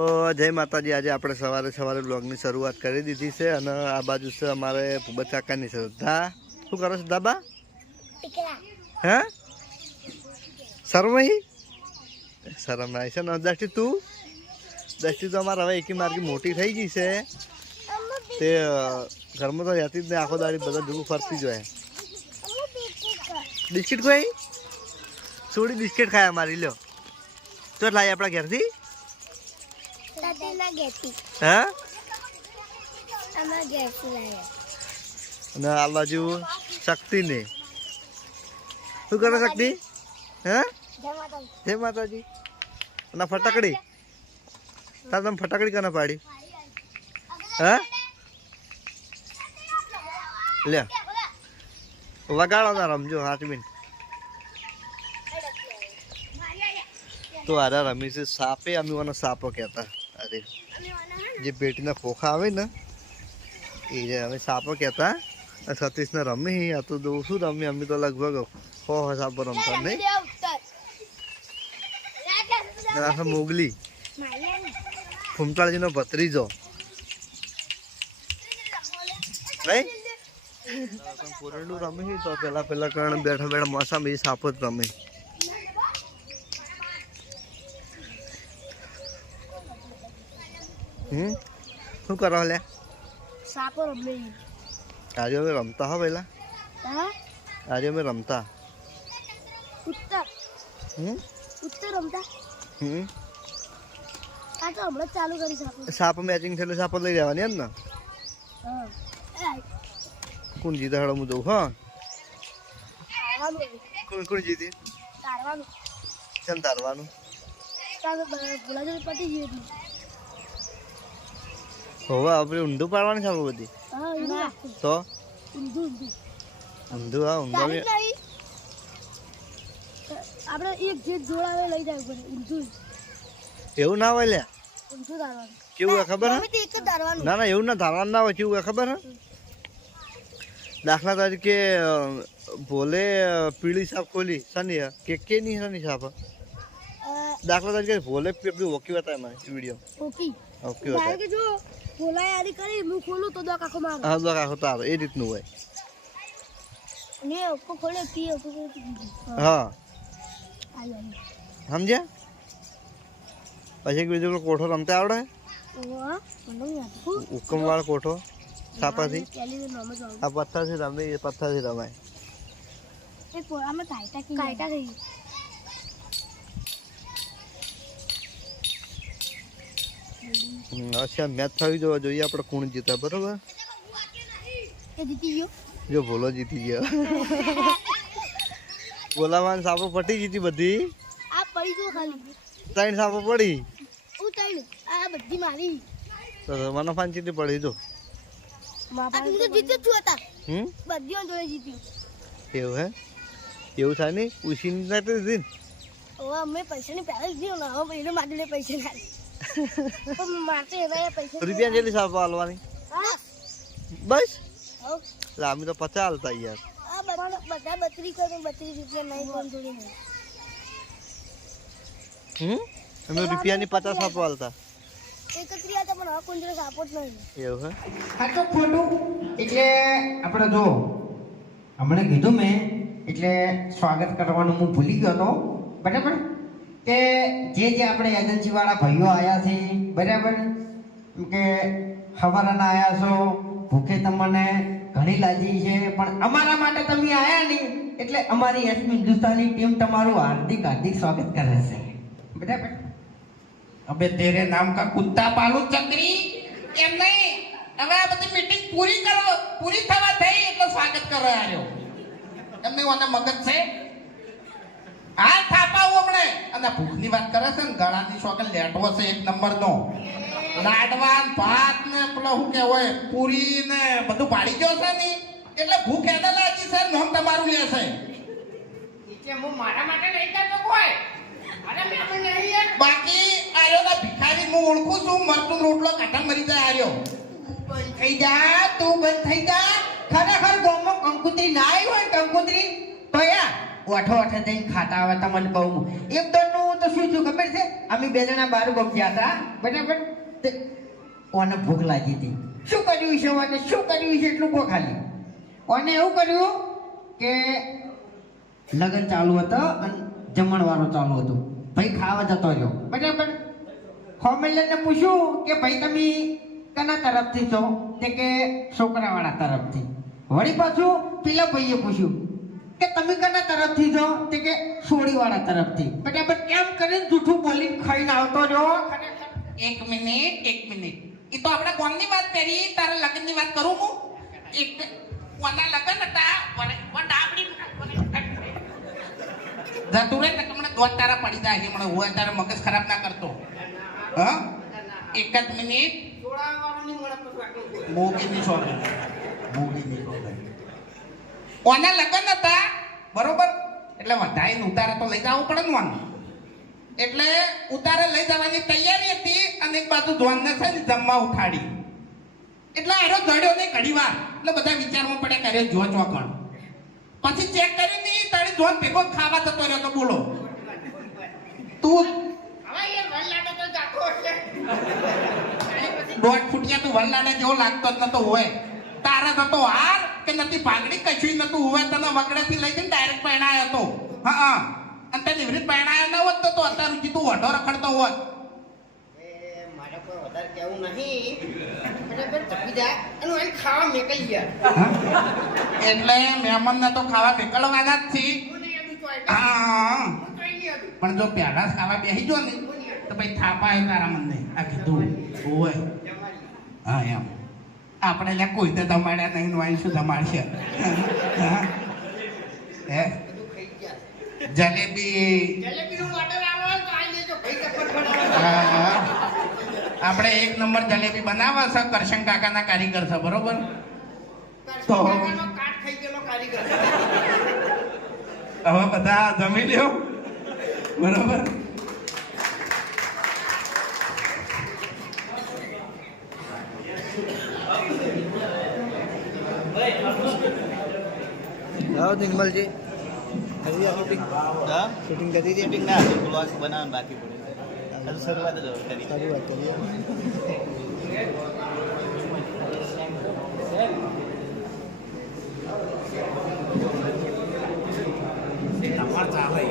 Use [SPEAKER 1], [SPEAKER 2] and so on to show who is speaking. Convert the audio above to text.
[SPEAKER 1] જય માતાજી આજે આપણે સવારે સવારે બ્લોગની શરૂઆત કરી દીધી છે અને આ બાજુ છે અમારે ભૂબત કાકાની શ્રદ્ધા. શું કરો છો દાબા? હે? શરમઈ? શરમ આવી છે ને દ્રષ્ટિ તું? દ્રષ્ટિ તો અમારે હવે એકી માર્ગી મોટી થઈ ગઈ છે. તે ઘરમાં તો રહેતી જ નહીં આખો દાડી બધા ભેગું ફરતી જ હોય. બિસ્કિટ કોઈ? સોડી બિસ્કિટ ખાય અમારી લ્યો. તો લાવી આપણા ઘેરથી. હા? અને આ બાજુ શક્તિ ને શું કરે શક્તિ? હે? જય માતાજી? અને ફટાકડી? તાર તમે ફટાકડી કને પાડી? હે? લે. વગાડો ના રમજો હાથ મિનિટ તો આરા રમી છે સાપે અમે સાપો કહેતા. અરે, જે પેટીના ખોખા આવે ને, એ જે અમે સાપો કહેતા સતીશને રમી, આ તો દઉં શું રમી? અમે તો લગભગ હો હો સાપો રમતા, નહીં? મોગલી. ફૂમતાળજીનો ભત્રીજો. નહીં? કોરડું રમી તો પેલા પેલા કારણ બેઠા બેઠા મોસમ એ સાપો જ રમે. હમ શું કરો લે
[SPEAKER 2] સાપો રમે
[SPEAKER 1] આજે અમે રમતા હો પેલા
[SPEAKER 2] હા
[SPEAKER 1] આજે અમે રમતા
[SPEAKER 2] ઉત્તર
[SPEAKER 1] હમ
[SPEAKER 2] ઉત્તર રમતા
[SPEAKER 1] હમ
[SPEAKER 2] આ તો હમણાં ચાલુ કરી સાપો
[SPEAKER 1] સાપ મેચિંગ થયેલું સાપો લઈ જવાની એમ ને કોણ જીતે હળો હું જઉં હા કોણ કોણ જીતે
[SPEAKER 2] તારવાનું
[SPEAKER 1] કેમ તારવાનું
[SPEAKER 2] ચાલો ભૂલા જોડે પતી ગયું
[SPEAKER 1] હવે આપણે ઊંધું પાડવાની સાપ બધી. તો?
[SPEAKER 2] ઊંધું
[SPEAKER 1] હા ઊંધું
[SPEAKER 2] આપણે એક જે જોડાવે લઈ જાય પડે ઊંધું.
[SPEAKER 1] એવું ના હોય લે. કેવું હોય ખબર ના ના એવું ના ધારવાનું ના હોય કેવું હોય ખબર હે? દાખલા તરીકે ભોલે પીળી સાપ ખોલી શનિ હે? કે કે નહીં શનિ સાપ હે? દાખલા તરીકે ભોલે પેલી ઓકી બતાવે મને વીડિયો.
[SPEAKER 2] ઓકી
[SPEAKER 1] ઓકી
[SPEAKER 2] કે જો ભોલા કરી હું ખોલું તો દોક આખો મારો
[SPEAKER 1] હા તો આખો તારો એ રીતનું હોય.
[SPEAKER 2] ને ઓકો ખોલે પી ઓકો
[SPEAKER 1] હા.
[SPEAKER 2] આઈ આઈ.
[SPEAKER 1] સમજ્યા? પછી બીજો કોઠો રમતા આવડે? હુકમ વાળો કોઠો? સાપાથી. આ પથ્થરથી રમે એ પથ્થરથી રમાય.
[SPEAKER 2] કાયટા થઈ
[SPEAKER 1] અચ્છા મેચ થવી જોવા જોઈએ આપણે કોણ જીતા બરોબર? જો ભોલો જીતી ગયો. બોલાવાન સાપો પટી જીતી બધી.
[SPEAKER 2] આ પડી ગયો ખાલી.
[SPEAKER 1] ત્રણ સાપો પડી.
[SPEAKER 2] હું તૈણ આ બધી મારી.
[SPEAKER 1] તો મને ફાન ચીટી પડી જો. એવું હે? એવું થાય ને?
[SPEAKER 2] હવે અમે પૈસાની પહેલા જ દીધું ને. હવે પૈસા ના
[SPEAKER 1] રૂપિયા જેટલી સાફ હાલવાની બસ. અમે તો પચાસ હાલતા યાર.
[SPEAKER 2] આ બધા બધા બત્રી કરું બત્રીસ રૂપિયા
[SPEAKER 1] હમ? અમે રૂપિયાની પચાસ સાપો હાલતા એવું હે?
[SPEAKER 3] ખોટું. એટલે આપણે જો હમણાં કીધું મેં એટલે સ્વાગત કરવાનું હું ભૂલી ગયો હતો. બરાબર? કે જે જે આપણે એજન્સી વાળા ભાઈઓ આવ્યા છે બરાબર? એમ કે સવારના આવ્યા છો ભૂખે તમને ઘણી લાગી છે પણ અમારા માટે તમે આવ્યા નહીં એટલે અમારી એસમી હિન્દુસ્તાની ટીમ તમારું હાર્દિક હાર્દિક સ્વાગત કરે છે. બરાબર?
[SPEAKER 4] અબે તેરે નામ કા કુત્તા પાલું ચક્રી? એમ નહીં. હવે આ બધી મીટિંગ પૂરી કરો પૂરી થવા થઈ એટલે સ્વાગત કરો આવ્યો. એમને ઓને મગજ છે? હા થાપાવું હમણે અને ભૂખની વાત કરે છે ને ગળાની શોખે લેટવો છે એક નંબરનો. લાડવાન લાડવા ભાત ને પેલો શું કહેવાય પૂરી ને બધું પાડી ગયો છે ને એટલે ભૂખ એને લાગી છે નોમ તમારું લે છે.
[SPEAKER 3] એટલે હું મારા માટે નહીં કરતો કોઈ. અરે મેં પણ નહીં યાર.
[SPEAKER 4] બાકી આર્યો ના ભિખારી હું ઓળખું છું મરતું રોટલો કાઢા મરી જાય આર્યો.
[SPEAKER 3] બંધ થઈ જા તું બંધ થઈ જા. ખરેખર ગામમાં કંકુતરી ના આવી હોય કંકુત્રી? ઓઠો ઓઠે જઈને ખાતા આવે તમને બહુ. એક એક દોડનું તો શું થયું ખબર છે? અમે બે જણા બાર ગમ ગયા હતા. બરાબર? તે ઓને ભૂખ લાગી હતી. શું કર્યું છે ઓને? શું કર્યું છે? એટલું કો ખાલી. ઓને એવું કર્યું કે લગ્ન ચાલુ હતો અને જમણવારો ચાલુ હતો. ભાઈ ખાવા જતો રહ્યો. બરાબર? હોમેલને પૂછ્યું કે ભાઈ તમે કના તરફથી છો? તે કે છોકરાવાળા તરફથી. વળી પાછું પેલા ભાઈએ પૂછ્યું કે તમે કના તરફથી જો? તે કે સોડીવાળા તરફથી. બરાબર એમ કરીને જૂઠું બોલીને ખાઈને આવતો રહ્યો?
[SPEAKER 4] એક મિનિટ એક મિનિટ. એ તો આપણે કોણની વાત કરી? તારા લગ્નની વાત કરું હું? એક કોના લગ્ન હતા? વરે વર ડાબડી જતું રે ને કે મને દોત તારા પડી જાય છે મને હોય તારા મગજ ખરાબ ના કરતો. હા? એક જ મિનિટ. મોગીની સોગન મોગીની સોગન ઓના લગ્ન હતા? બરોબર? એટલે વધાઈને ઉતારે તો લઈ જવું પડે ને ઓને. એટલે ઉતારે લઈ જવાની તૈયારી હતી અને એક બાજુ ધોનને છે ને જમવા ઉઠાડી. એટલે આરો ધડ્યો નહીં ઘડી વાર. એટલે બધા વિચારમાં પડે કરે જો ચોકણ પછી ચેક કરી ની તારી ધોન ભેગો ખાવા જતો રહ્યો તો બોલો. તું દોઢ ફૂટિયા તું વલ્લાડે જેવો લાગતો જ નતો હોય. તારા થતો હાર. કે નથી ભાગડી કશું નતું. હોય તને વગડેથી લઈ જઈને ડાયરેક્ટ પહેણાયો હતો હા હા. અને તે નિવૃત્ત પહેણાયો ન હોત તો અત્યારે સુધી તું વઢો રખડતો હોત.
[SPEAKER 3] મારે કોઈ વધારે કહેવું નહીં. તપી જાય અને એને ખાવા મેકલી ગયા?
[SPEAKER 4] એટલે મહેમાનને તો ખાવા ભેકલવાના જ છે હા પણ જો પ્યાડા ખાવા બેસી જો ને તો ભાઈ થાપા આવ્યો તારા મને આ કીધું. હોય હા એમ. આપણે લે કોઈ તો ધમાડ્યા નહીં વાઈન શું ધમાડશે હા? જલેબી. આપણે એક નંબર જલેબી બનાવવા છે કરશન કાકાના કારીગર છે બરોબર? તો હવે બધા જમી લ્યો. બરોબર?
[SPEAKER 1] કરો નિર્મલજી શૂટિંગ કરી
[SPEAKER 5] શૂટિંગ ના બ્લોગ બનાવવાનું બાકી પડે. શરૂઆત જ કરી
[SPEAKER 1] શરૂઆત કરીએ. ચાલે